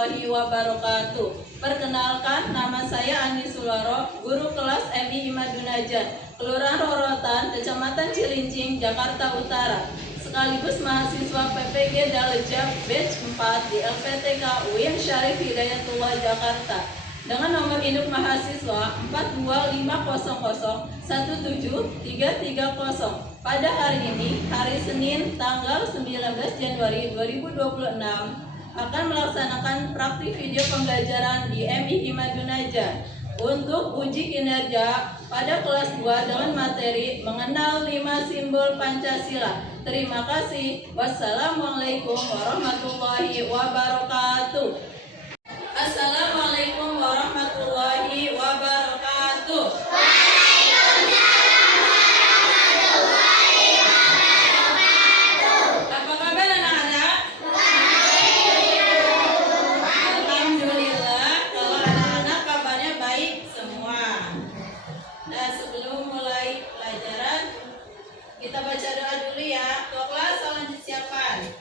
warahmatullahi wabarakatuh. Perkenalkan, nama saya Ani Sularo, guru kelas MI Imadunajat, Kelurahan Rorotan, Kecamatan Cilincing, Jakarta Utara, sekaligus mahasiswa PPG Dalejab Batch 4 di LPTK UIN Syarif Hidayatullah Jakarta. Dengan nomor induk mahasiswa 42500173330. Pada hari ini, hari Senin, tanggal 19 Januari 2026, akan melaksanakan praktik video pembelajaran di MI Imadunajat untuk uji kinerja pada kelas 2 dengan materi mengenal 5 simbol Pancasila. Terima kasih. Wassalamualaikum warahmatullahi wabarakatuh. Assalamualaikum warahmatullahi wabarakatuh. Apa kabar anak-anak? Alhamdulillah, kalau anak-anak kabarnya baik semua. Nah, sebelum mulai pelajaran, kita baca doa dulu ya. Tua kelas, salam disiapkan.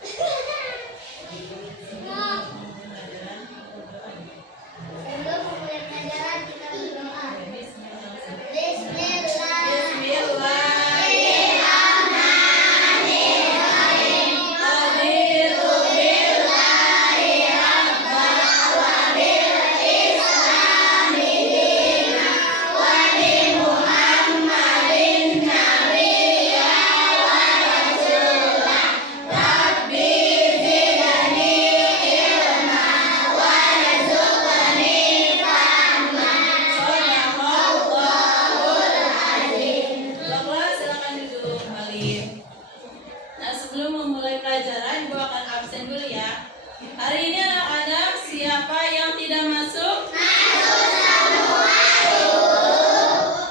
Sebelum memulai pelajaran kita berdoa. Nah, sebelum memulai pelajaran, Ibu akan absen dulu ya. Hari ini anak-anak, siapa yang tidak masuk?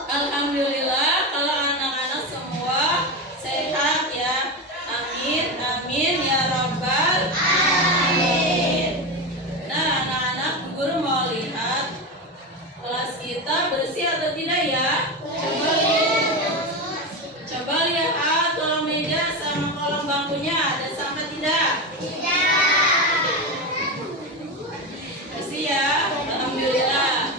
Alhamdulillah, kalau anak-anak semua sehat ya. Amin, amin ya rabbal alamin. Nah, anak-anak, guru mau lihat kelas kita bersih atau tidak ya? Coba lihat kolong meja sama kolong bangkunya ada sampah tidak? Bersih ya, alhamdulillah.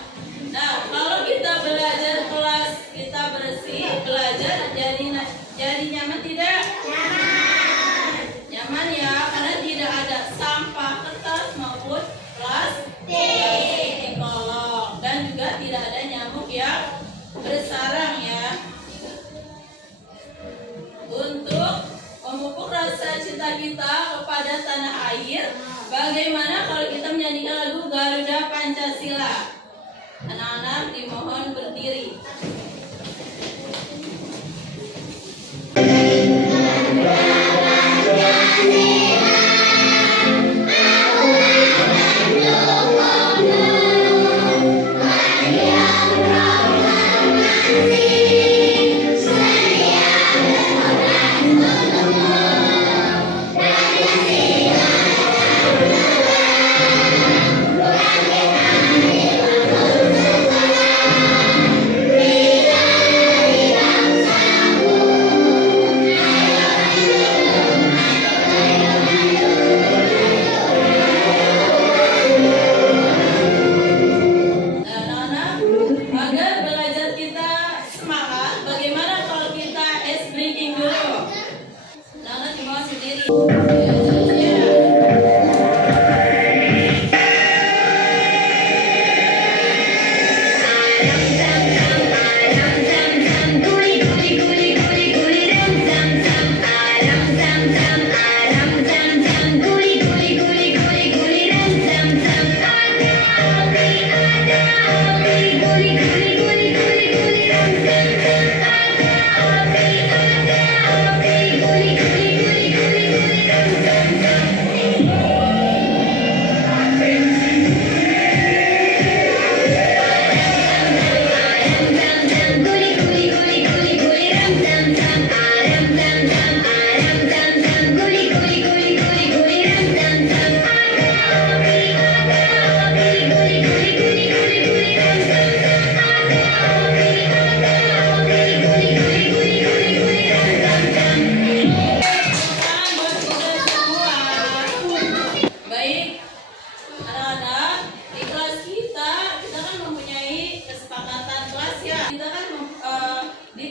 Nah, kalau kita belajar kelas kita bersih, belajar jadi nyaman tidak? Nyaman ya, karena tidak ada sampah kertas maupun plastik di kolong, dan juga tidak ada nyamuk yang bersarang ya. Untuk memupuk rasa cinta kita kepada tanah air, bagaimana kalau kita menyanyikan lagu Garuda Pancasila? Anak-anak dimohon berdiri.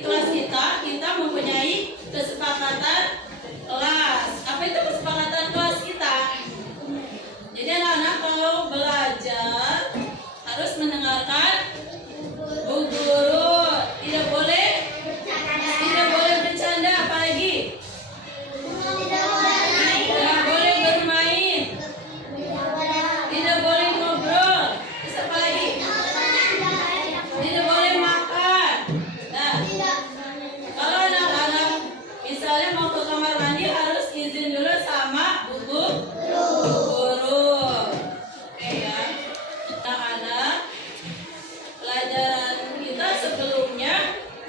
kelas kita mempunyai kesepakatan kelas. Apa itu kesepakatan kelas kita? Jadi anak-anak kalau belajar harus mendengarkan Bu Guru. Tidak boleh bercanda, apalagi tidak boleh bermain, tidak boleh ngobrol. Terus apa lagi? Tidak boleh makan. Nah, kalau anak-anak misalnya mau ke kamar mandi harus izin dulu sama Bu Guru. Oke ya. Anak-anak, pelajaran kita sebelumnya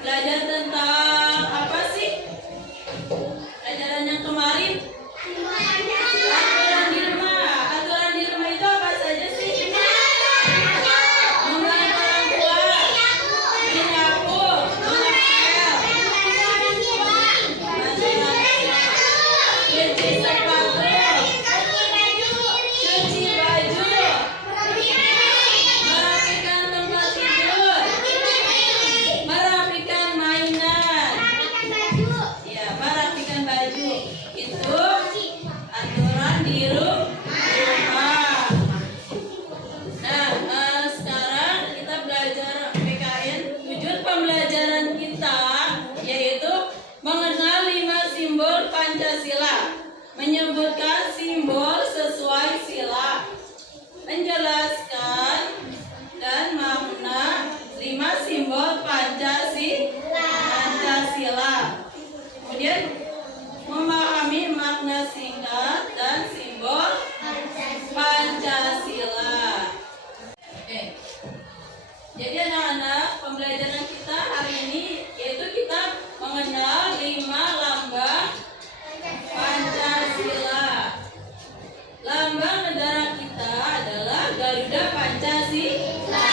belajar tentang apa sih? Pelajaran yang kemarin aturan di rumah. Aturan di rumah itu apa saja sih? Membantu orang tua, menyapu, mengepel, cuci sepatu, cuci baju, merapikan tempat tidur, merapikan mainan. Ya, merapikan baju. Itu aturan di rumah. Nah, sekarang kita belajar PKN. Tujuan pembelajaran kita yaitu mengenal 5 simbol Pancasila, menyebutkan simbol sesuai sila, menjelaskan dan makna 5 simbol Pancasila. Kemudian memahami makna singkat dan simbol Pancasila. Oke. Jadi anak-anak, pembelajaran kita hari ini yaitu kita mengenal 5 lambang Pancasila. Lambang negara kita adalah Garuda Pancasila.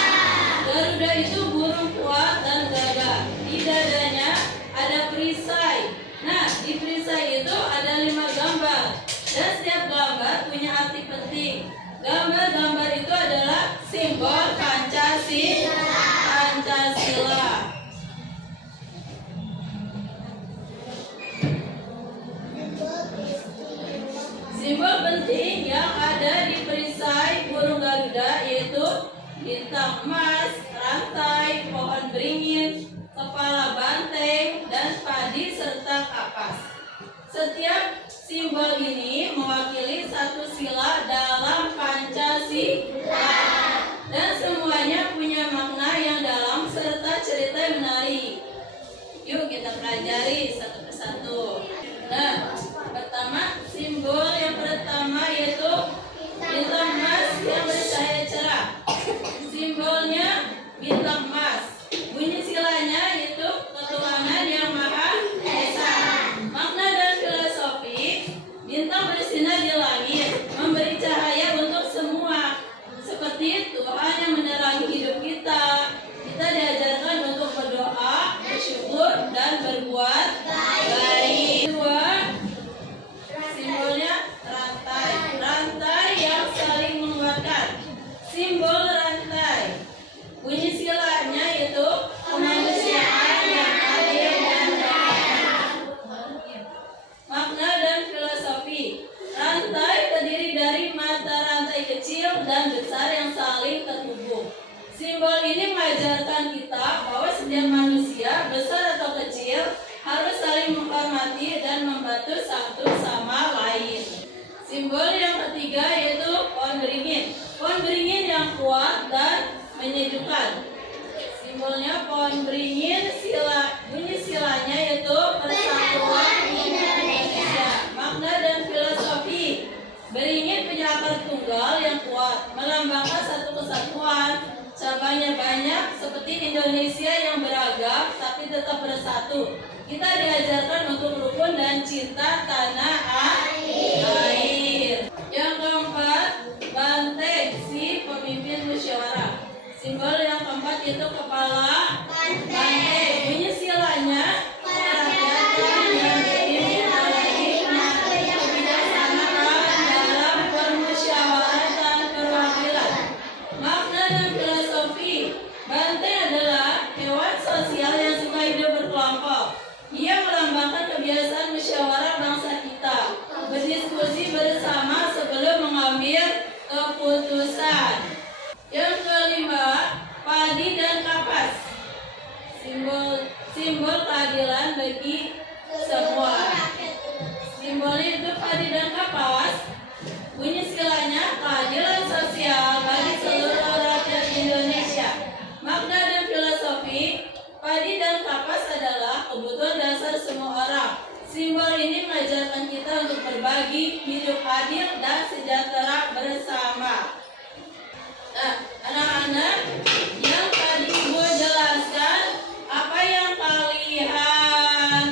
Garuda itu burung kuat dan gagah. Di dadanya ada perisai. Nah, di perisai itu ada 5 gambar. Dan setiap gambar punya arti penting. Gambar-gambar itu adalah simbol Pancasila. Simbol penting yang ada di perisai burung Garuda yaitu bintang emas, rantai, pohon beringin, kepala banteng, dan padi serta kapas. Setiap simbol ini mewakili satu sila dalam Pancasila dan semuanya punya makna yang dalam serta cerita yang menarik. Yuk kita pelajari satu persatu. Nah, pertama simbol yang pertama yaitu bintang emas yang bercahaya cerah. Simbolnya bintang emas. Bunyi silanya yaitu ketuhanan yang maha esa. Makna dan filosofi, bintang bersinar di langit, memberi cahaya untuk semua. Seperti Tuhan yang menerangi hidup kita. Kita diajarkan untuk berdoa, bersyukur, dan berbuat baik. Kedua, simbolnya rantai. Rantai yang saling menguatkan. Simbol rantai. Bunyi silanya yaitu kemanusiaan yang adil dan beradab. Makna dan filosofi. Rantai terdiri dari mata rantai kecil dan besar yang saling terhubung. Simbol ini mengajarkan kita bahwa setiap manusia, besar atau kecil, harus saling menghormati dan membantu satu sama lain. Simbol yang ketiga yaitu pohon beringin. Pohon beringin yang kuat dan menyejukkan. Simbolnya pohon beringin, bunyi silanya yaitu persatuan Indonesia. Makna dan filosofi. Beringin punya akar tunggal yang kuat, melambangkan satu kesatuan. Cabangnya banyak seperti Indonesia yang beragam tapi tetap bersatu. Kita diajarkan untuk rukun dan cinta tanah air. Yang keempat, banteng, si pemimpin musyawarah. Simbol yang keempat itu kepala banteng. Bunyi silanya merakyatkan dan dipimpin oleh hikmat, kebijaksanaan dalam permusyawaratan perwakilan. Makna dan filosofi. Banteng adalah hewan sosial yang suka hidup berkelompok simbol keadilan bagi semua. Simbolnya itu padi dan kapas. Bunyi silanya keadilan sosial bagi seluruh rakyat Indonesia. Makna dan filosofi, padi dan kapas adalah kebutuhan dasar semua orang. Simbol ini mengajarkan kita untuk berbagi, hidup adil dan sejahtera bersama. Nah, anak-anak, yang tadi Ibu jelaskan, apa yang kalian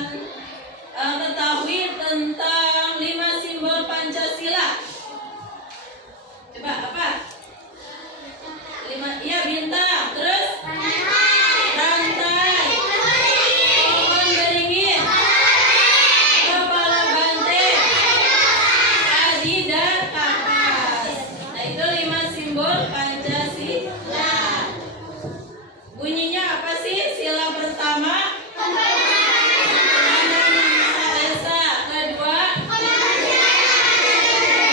ketahui tentang 5 simbol Pancasila? Coba apa? 5, iya, bintang, terus rantai, pohon beringin, kepala banteng, padi dan kapas. Nah, itu 5 simbol Pancasila. Bunyinya apa sih? Sila pertama Esa, kedua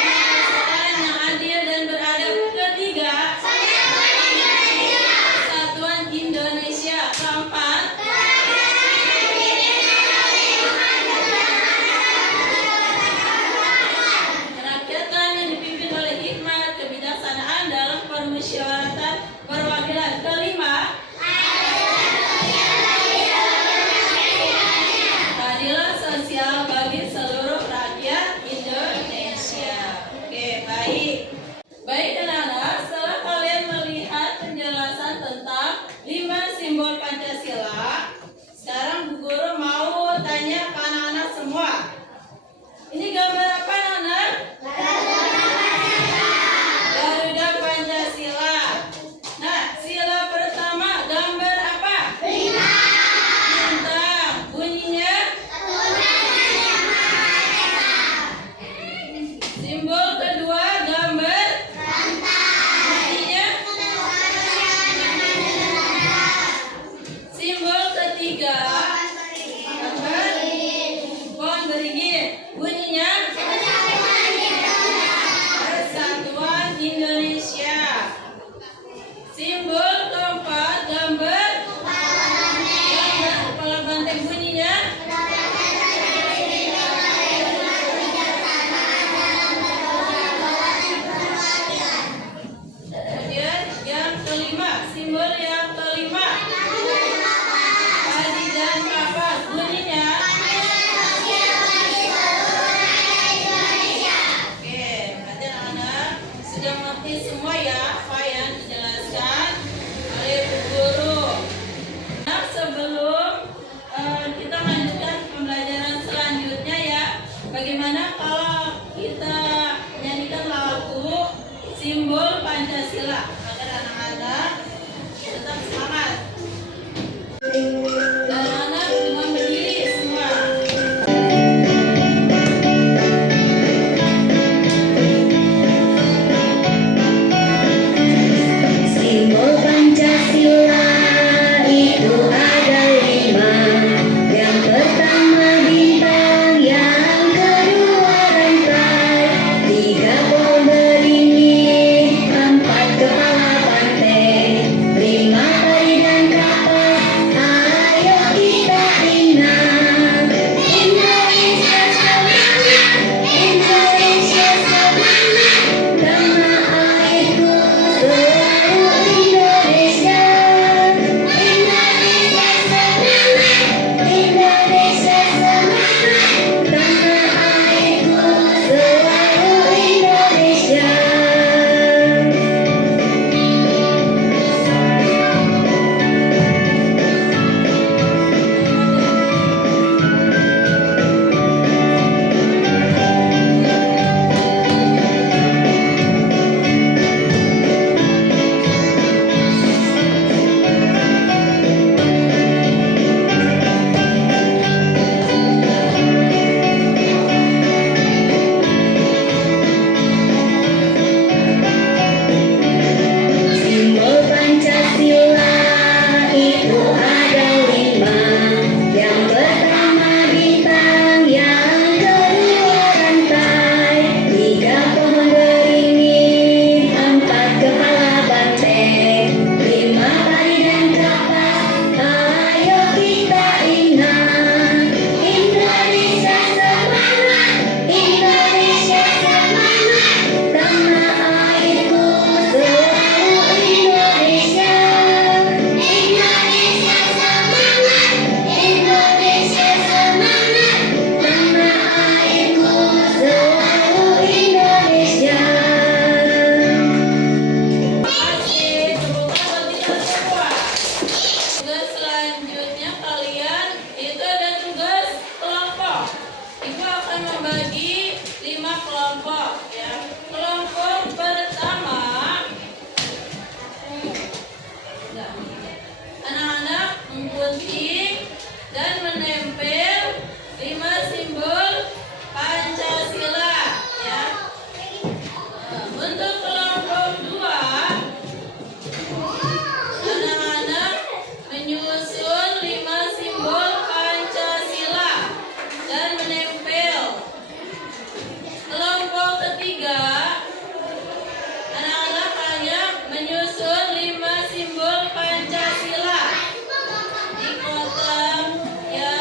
kebangsaan yang adil dan beradab, ketiga Persatuan Indonesia, keempat kerakyatan yang dipimpin oleh hikmat kebijaksanaan dalam permusyawaratan perwakilan, kelima keadilan sosial bagi seluruh rakyat Indonesia. Oke, baik. Baik anak-anak, setelah kalian melihat penjelasan tentang 5 simbol Pancasila, sekarang Bu Guru mau tanya ke anak-anak semua. Ini gambar apa anak-anak? Garuda Pancasila. Nah, sila pertama gambar apa? Bintang. Bunyinya? Simbol kedua gambar? Bunyinya? Simbol ketiga gambar pohon beringin. Bunyinya? Persatuan Indonesia. Simbol keempat gambar kepala banteng. Bunyinya? Kemudian yang kelima, simbol yang kelima padi dan menggunting dan menempel 5 simbol Pancasila ya. Untuk kelompok 2, anak-anak menyusun 5 simbol Pancasila dan menempel. Kelompok ketiga, anak-anak hanya menyusun 5 simbol Pancasila di kotak ya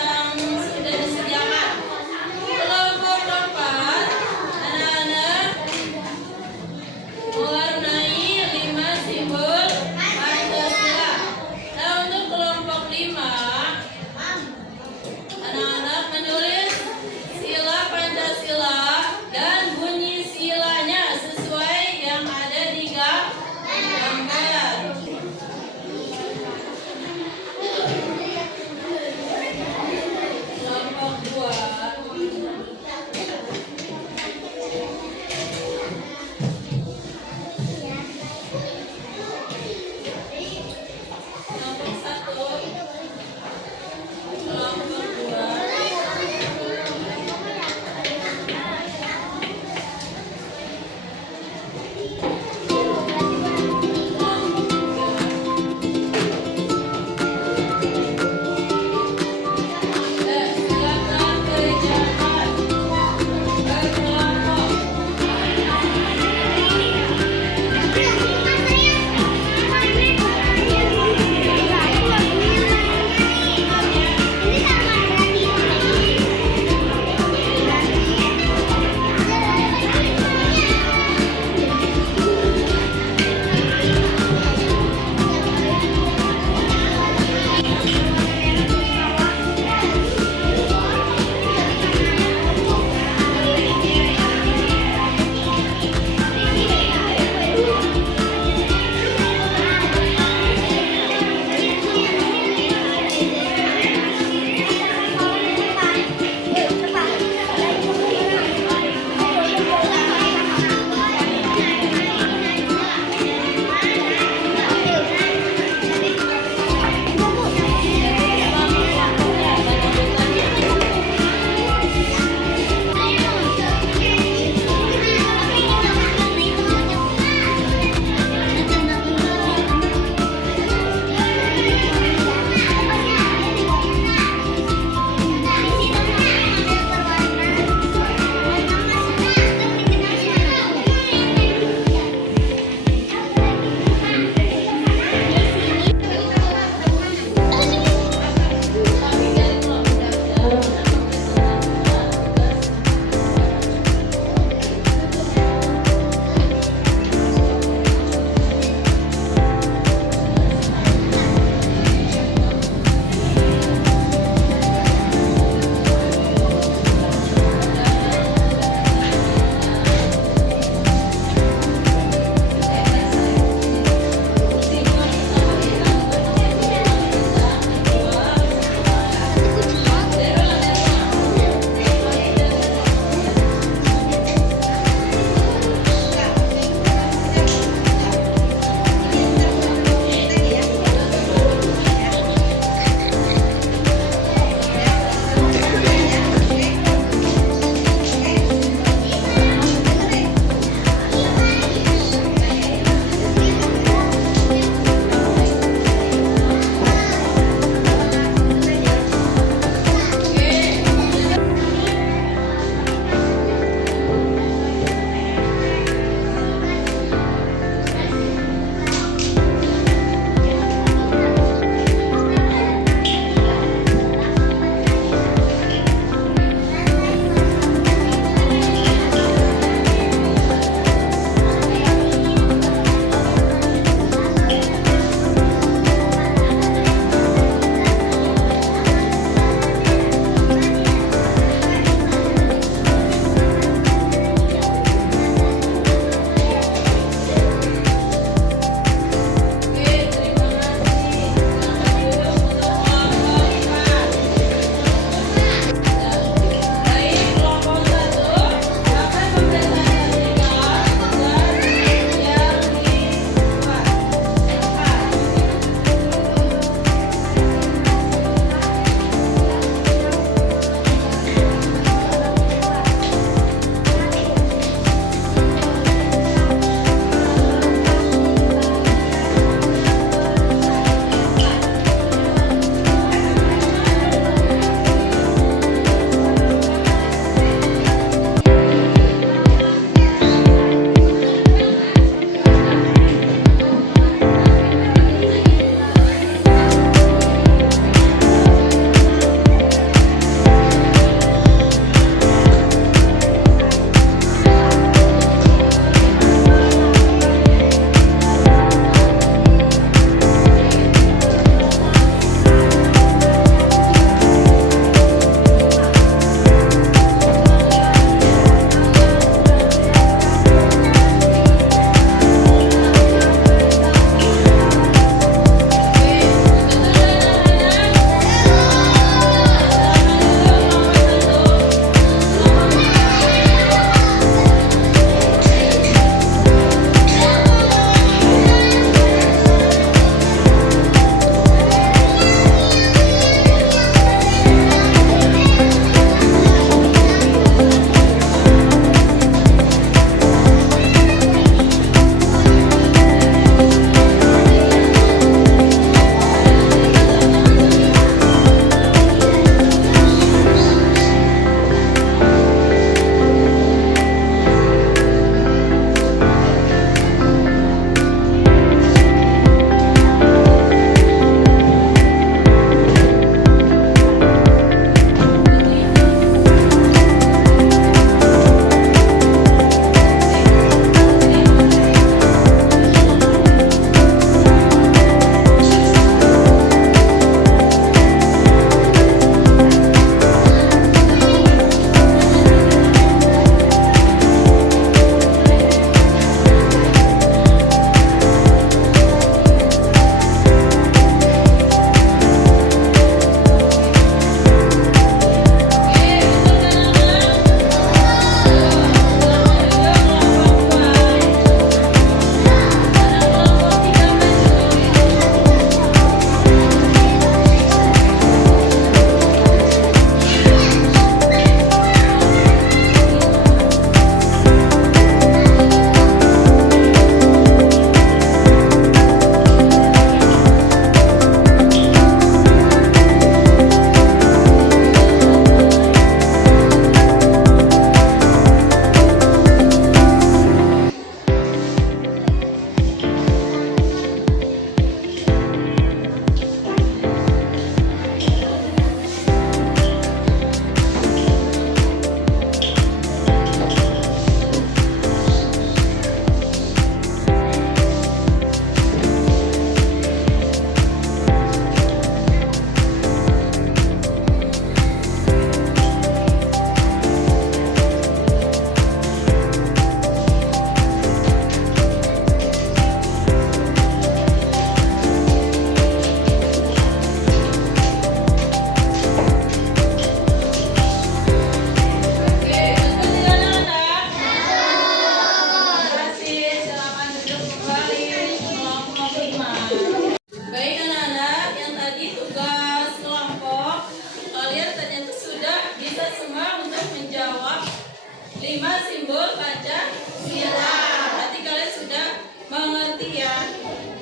5 simbol Pancasila. Berarti kalian sudah mengerti ya.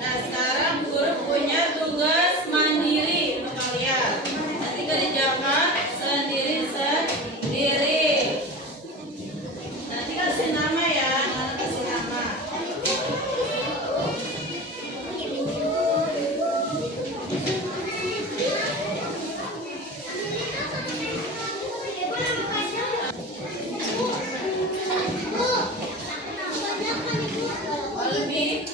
Nah, sekarang guru punya tugas mandiri untuk kalian. Nanti kalian jawab sendiri-sendiri. Nanti kasih nama ya, kasih nama. Lebih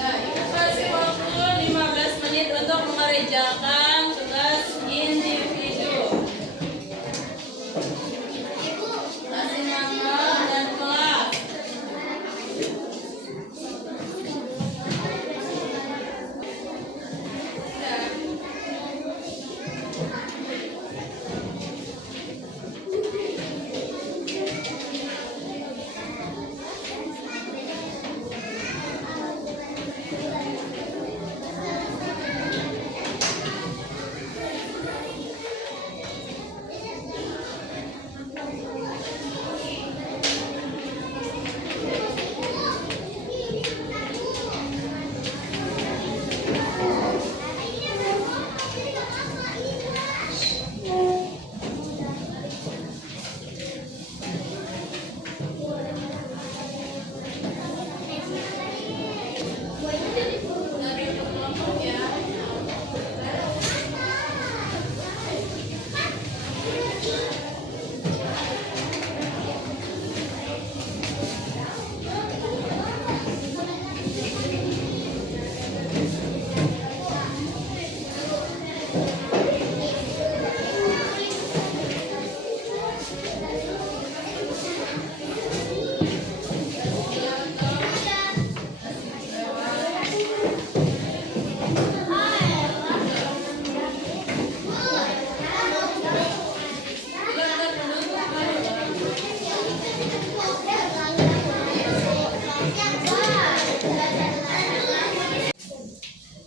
Nah, kita kasih waktu 15 menit untuk mengerjakan tugas individu. Kasih nama dan kelas.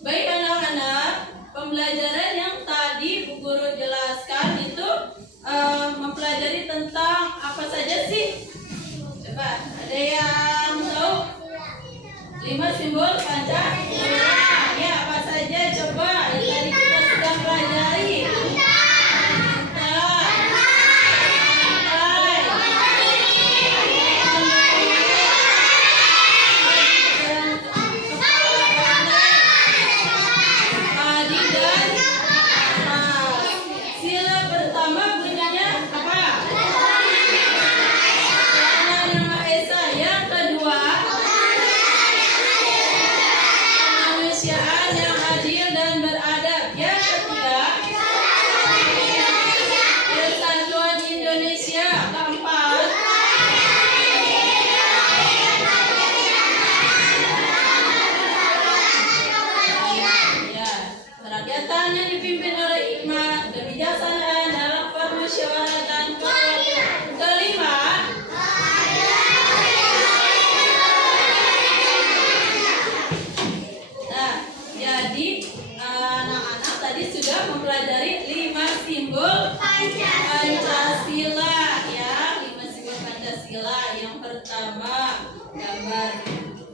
Baik anak-anak, pembelajaran yang tadi Bu Guru jelaskan itu mempelajari tentang apa saja sih? Coba, ada yang tahu? 5 simbol Pancasila. Ya, apa saja? Coba, yang tadi kita sudah pelajari. Mempelajari 5 simbol Pancasila ya, 5 simbol Pancasila. Yang pertama gambar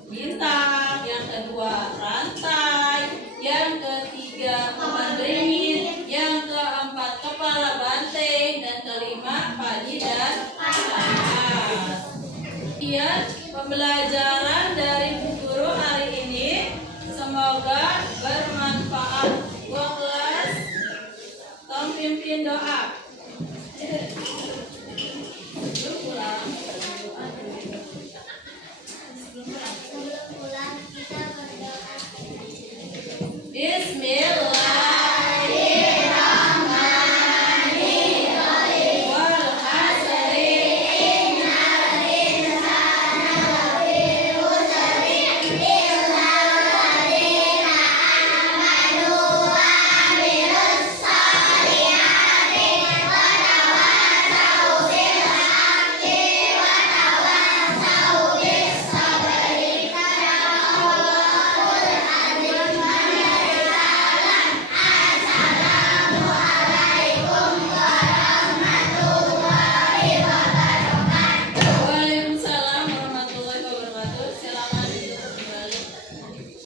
bintang, yang kedua rantai, yang ketiga papan beringin, yang keempat kepala banteng, dan kelima padi dan kapas. Sekian pembelajaran dari Bu Guru hari ini, semoga bermanfaat. Pimpin doa.